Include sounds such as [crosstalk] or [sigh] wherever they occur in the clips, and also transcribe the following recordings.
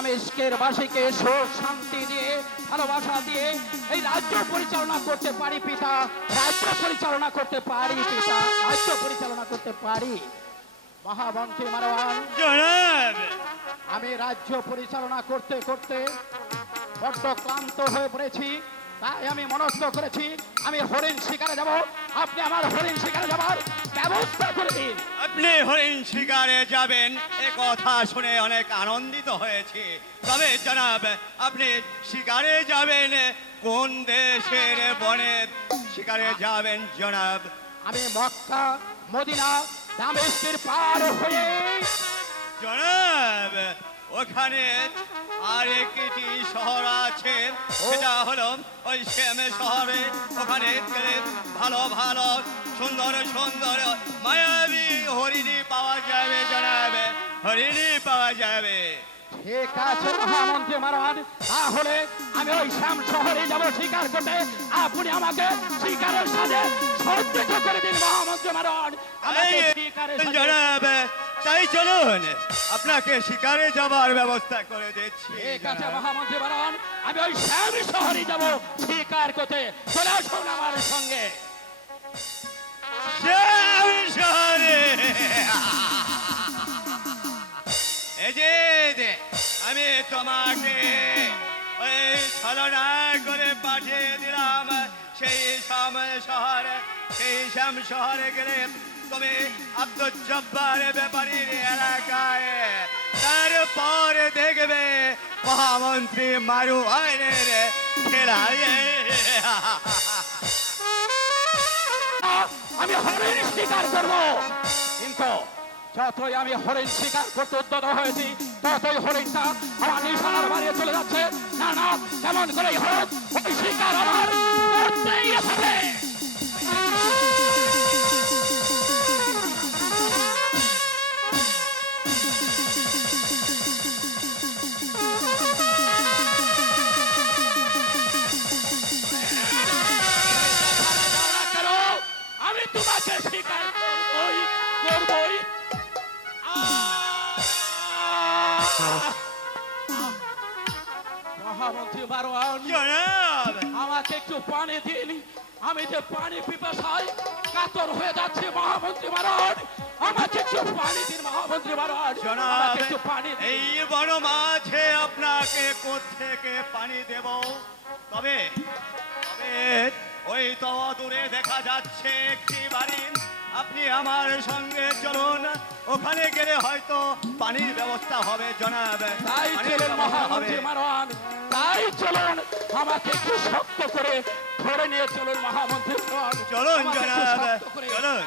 দামেস্কের বাসীকে সুখ শান্তি দিয়ে ভালোবাসা দিয়ে এই রাজ্য পরিচালনা করতে পারি পিতা। রাজ্য পরিচালনা করতে পারি পিতা। রাজ্য পরিচালনা করতে পারি। মহাবংশী মারওয়ান আমি রাজ্য পরিচালনা করতে করতে বড্ড ক্লান্ত হয়ে পড়েছি। তাই আমি মনস্থ করেছি আমি হরিণ শিকারে যাব। আপনি আমার হরিণ শিকারে যাবার ব্যবস্থা করে দিন। আপনি হরিণ শিকারে যাবেন এ কথা শুনে অনেক আনন্দিত হয়েছি। তবে জনাব আপনি শিকারে যাবেন কোন দেশের বনে? শিকারে যাবেন জনাব। আমি মক্কা মদিনা দামেস্কের পার হয়ে জনাব ওখানে আরেকটি শহর আছে। সেটা হলো ওই শ্যাম শহরে। ওখানে ভালো ভালো সুন্দর সুন্দর মায়াবী হরিণী পাওয়া যাবে জনাব। হরিণী পাওয়া যাবে। ঠিক আছে মহামন্ত্রী মারান তাহলে আমি ওই শ্যাম শহরে যাব শিকার করতে। আপনি আমাকে শিকারের সাথে সজ্জিত করে দিন মহামন্ত্রী মারান আমাকে শিকারের সাথে- তাই চলুন আপনাকে শিকারে যাবার ব্যবস্থা করে দিচ্ছি। ঠিক আছে মহামন্ত্রী মারান আমি ওই শ্যাম শহরে যাব শিকার করতে। চলে আসুন আমার সঙ্গে। শ্যাম শহরে। এই যে আমি তোমাকে ওই ছলনা করে পাঠিয়ে দিলাম। সেই শ্যাম শহরে সেই শ্যাম শহরে গেলে তুমি আব্দুল জব্বার ব্যাপারীর এলাকায়। তারপর দেখবে মহামন্ত্রী মারু আইনের আমি হরিণ স্বীকার করব। কিন্তু যতই আমি হরিণ শিকার করতে উদ্যত হয়েছি, ততই হরিণটা আমার নিশানার বাড়িয়ে চলে যাচ্ছে। না না, কেমন করে হোক শিকার আমার করতেই হবে মহামন্ত্রী আমাকে একটু পানি দিন আমি যে পানি পিপাসায় কাতর হয়ে যাচ্ছে মহামন্ত্রী মারণ আমাকে একটু পানি দিন মহামন্ত্রী মারণ একটু পানি এই বড় মাঝে আপনাকে থেকে পানি দেব তবে তবে ওই তো দূরে দেখা যাচ্ছে একটি বাড়ি আপনি আমার সঙ্গে চলুন। ওখানে গেলে হয়তো পানির ব্যবস্থা হবে জনাব। তাই ছিলেন মহামন্ত্রী তাই চলুন। আমাকে একটু শক্ত করে ধরে নিয়ে চলুন মহামন্ত্রী চলুন, জনাব, চলুন।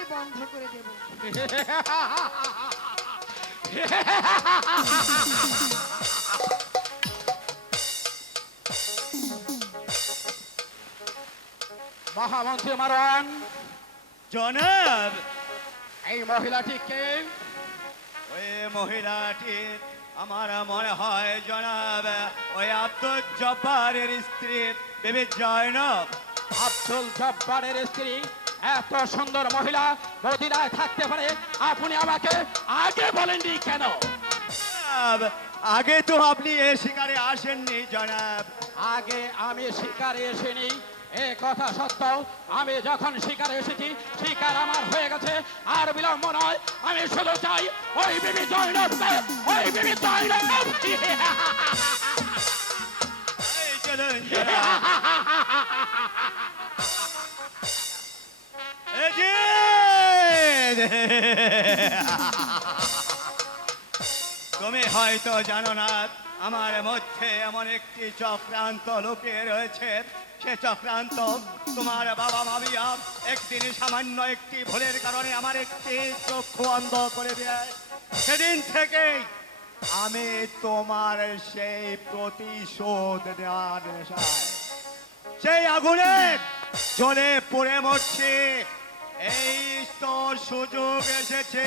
আমি বন্ধ করে দেব। মহামন্ত্রী মারণ। জনাব! এই মহিলাটিকে ওই মহিলাটি আমার মনে হয় জনাব ওই আব্দুল জব্বারের স্ত্রী। বেবি জয়নব। আব্দুল জব্বারের স্ত্রী? এত সুন্দর মহিলা মদিনায় থাকতে পারে আপনি আমাকে আগে বলেননি কেন? আগে তো আপনি এ শিকারে আসেননি জনাব। আগে আমি শিকারে এসেনি এ কথা সত্য আমি যখন শিকারে এসেছি শিকার আমার হয়ে গেছে আর বিলম্ব নয় আমি শুধু চাই ওই বিবি জয়নব ওই বিবি জয়নব [laughs] তুমি হয়তো জানো না, আমার মধ্যে এমন একটি চক্রান্ত লুকিয়ে রয়েছে। সে চক্রান্ত তোমার বাবা মাবিয়া একদিন সামান্য একটি ভুলের কারণে আমার একটি চক্ষু অন্ধ করে দেয়। সেদিন থেকেই আমি তোমার সেই প্রতিশোধ নেওয়ার সেই আগুনে জলে পড়ে মরছে। এই তোর সুযোগ এসেছে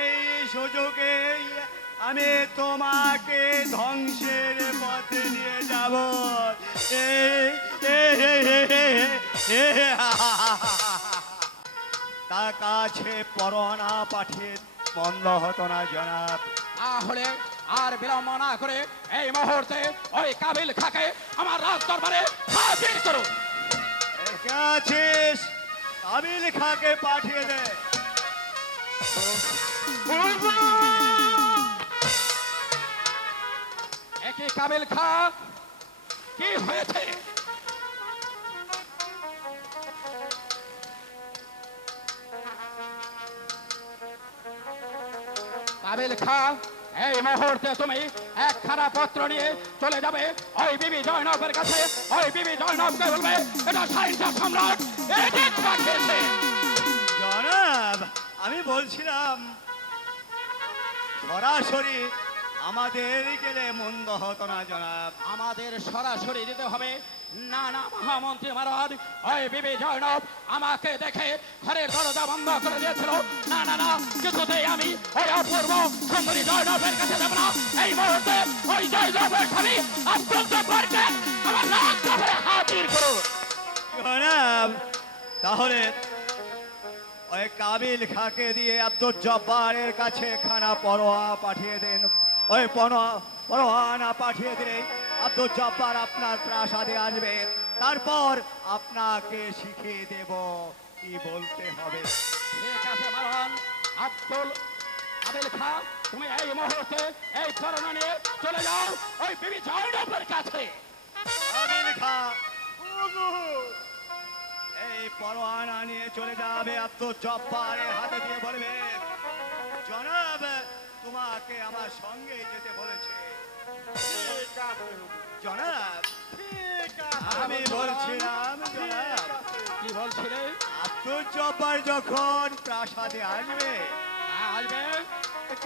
এই সুযোগেই আমি তোমাকে ধ্বংসের পথে নিয়ে যাব। তার কাছে পরোয়ানা পাঠিয়ে বন্ধ হতো না জনাব। তাহলে আর বিলম্ব না করে এই মুহূর্তে ওই কাবিল খাকে আমার রাজ দরবারে হাজির করুন। একে আছিস কাবিল খাকে পাঠিয়ে দে একই কাবিল খা কি হয়েছে কাবিল খা এই মুহূর্তে তুমি একখানা পত্র নিয়ে চলে যাবে ওই বিবি জয়নবের কাছে ওই বিবি জয়নবকে বলবে এটা সাহিত্য সম্রাট এডিট পাঠিয়েছে জনাব আমি বলছিলাম সরাসরি আমাদের গেলে মন্দ হতো না জনাব। আমাদের সরাসরি দিতে হবে। না না মহামন্ত্রী মহারাজ ওই বিবি জয়নব আমাকে দেখে ঘরের দরজা বন্ধ করে দিয়েছিল। না না না কিছুতেই আমি ওই অপূর্ব সুন্দরী জয়নবের কাছে যাব না। এই মুহূর্তে ওই জয়নবের স্বামী আব্দুল জব্বারকে আমার নাক ধরে হাজির করুন। জনাব তাহলে ওই কাবিল খাকে দিয়ে আব্দুল জব্বারের কাছে খানা পরোয়া পাঠিয়ে দেন। ওই পরোয়া- পরোয়ানা পাঠিয়ে দিলে আব্দুল জব্বার আপনার প্রাসাদে আসবে। তারপর আপনাকে শিখিয়ে দেব কি বলতে হবে। ঠিক আছে মারওয়ান আব্দুল আবিল খা তুমি এই মুহূর্তে এই করোনা নিয়ে চলে যাও। ওই বিবি জয়নবের কাছে। কাবিল খা। এই পরোয়ানা নিয়ে চলে যাবে আব্দুল জব্বারের হাতে দিয়ে বলবে জনাব তোমাকে আমার সঙ্গে যেতে বলেছে। জনাব আমি বলছিলাম জনাব কি বলছিলে? আব্দুল জব্বার যখন প্রাসাদে আসবে আসবে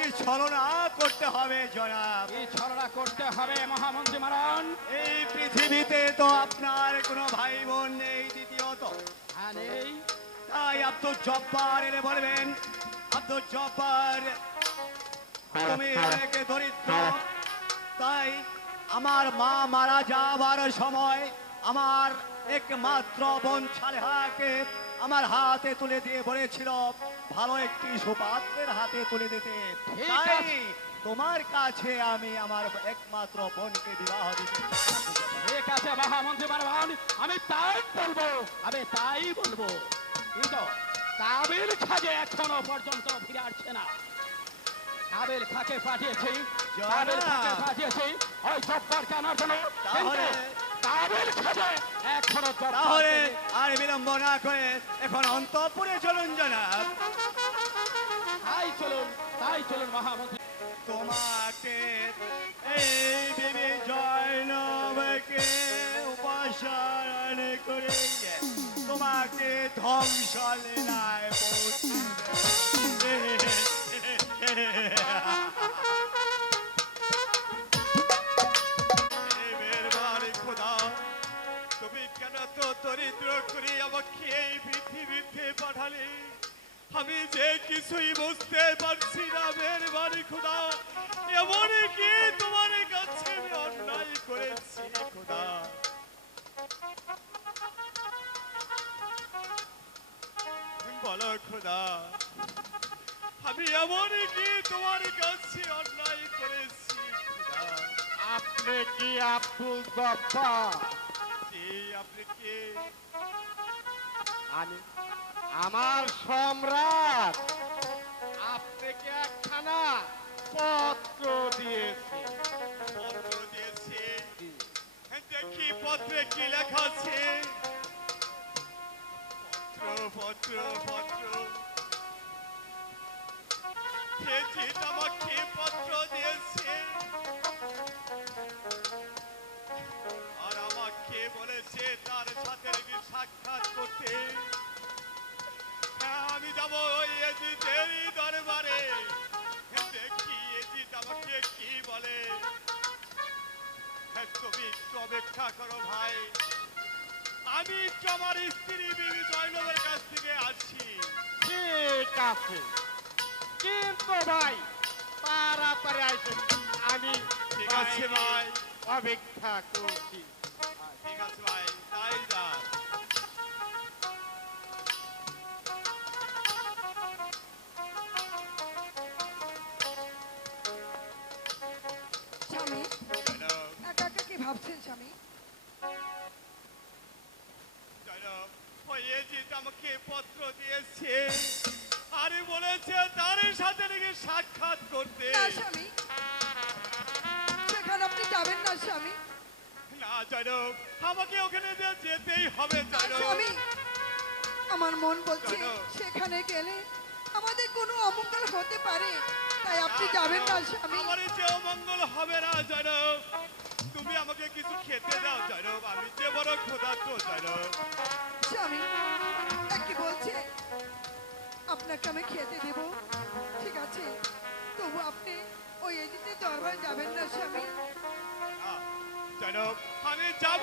একটি ছলনা করতে হবে জনাব। এই ছড়া করতে হবে মহামন্ত্রী মারান এই পৃথিবীতে তো আপনার কোনো ভাই বোন নেই দ্বিতীয়ত। এই তাই আব্দুল জব্বার এনে বলবেন আব্দুল জব্বার তুমি অনেক দরিদ্র। তাই আমার মা মারা যাবার সময় আমার একমাত্র বোন ছালেহাকে আমার হাতে তুলে দিয়ে বলেছিল ভালো একটি সুপাত্রের হাতে তুলে দিতে। তাই তোমার কাছে আমি আমার একমাত্র বোনকে বিবাহ দিতে ঠিক আছে মহামন্ত্রী আমি তাই বলব আমি তাই বলব। কিন্তু কাবিল খাজে এখনও পর্যন্ত ফিরে আসছে না। কাবিল খাকে পাঠিয়েছি কাবিল খাকে পাঠিয়েছি ওই জন্য। তাহলে- এখনও তাহলে ফিরে- আর বিলম্ব না করে এখন অন্তপুরে চলুন জনাব। তাই চলুন তাই চলুন মহামন্ত্রী তোমাকে এই দেবী জয়নবকে উপাসনা করে তোমাকে ধ্বংসলীলায় পৌঁছে কিছুই বুঝতে পারছি না মেহরবানি খোদা। এমন কি তোমার কাছে আমি অন্যায় করেছি খোদা? বলো খোদা আমি এমন কি তোমার কাছে অন্যায় করেছি খোদা? আপনি কি আব্দুল জি, আপনি কি? আমি। আমার সম্রাট, আপনাকে একখানা পত্র দিয়েছি। পত্র দিয়েছে। দেখি পত্রে কি লেখা আছে। পত্র পত্র পত্র। আমাকে পত্র দিয়েছে। আর আমাকে বলেছে তার সাথে সাক্ষাৎ করতে। আমি যাব ওই এজিতেরই দরবারে। দেখি এজিত আমাকে কি বলে। হ্যাঁ, তুমি একটু অপেক্ষা করো ভাই। আমি একটু আমার স্ত্রী বিবি জয়নবের কাছ থেকে আসছি। ঠিক আছে। কিন্তু ভাই তাড়াতাড়ি আসেন। আমি ঠিক আছে ভাই। অপেক্ষা করছি। ভাবছেন স্বামী? আমাকে পত্র দিয়েছে। আরে বলেছে তার সাথে নাকি সাক্ষাৎ করতে। না স্বামী। সেখানে আপনি যাবেন না স্বামী। না জয়নব আমাকে ওখানে যেতেই হবে স্বামী আমার মন বলছে সেখানে গেলে আমাদের কোনো অমঙ্গল হতে পারে। তাই আপনি যাবেন না স্বামী। আমার যে মঙ্গল হবে না জয়নব তুমি আমাকে কিছু খেতে দাও জয়নব আমি যে বড় ক্ষুধার্ত জয়নব স্বামী কি বলছে আপনাকে আমি খেতে দেব। ঠিক আছে তবু আপনি ওই এদিকে দরবার যাবেন না স্বামী। জানব জয়নব আমি যাব!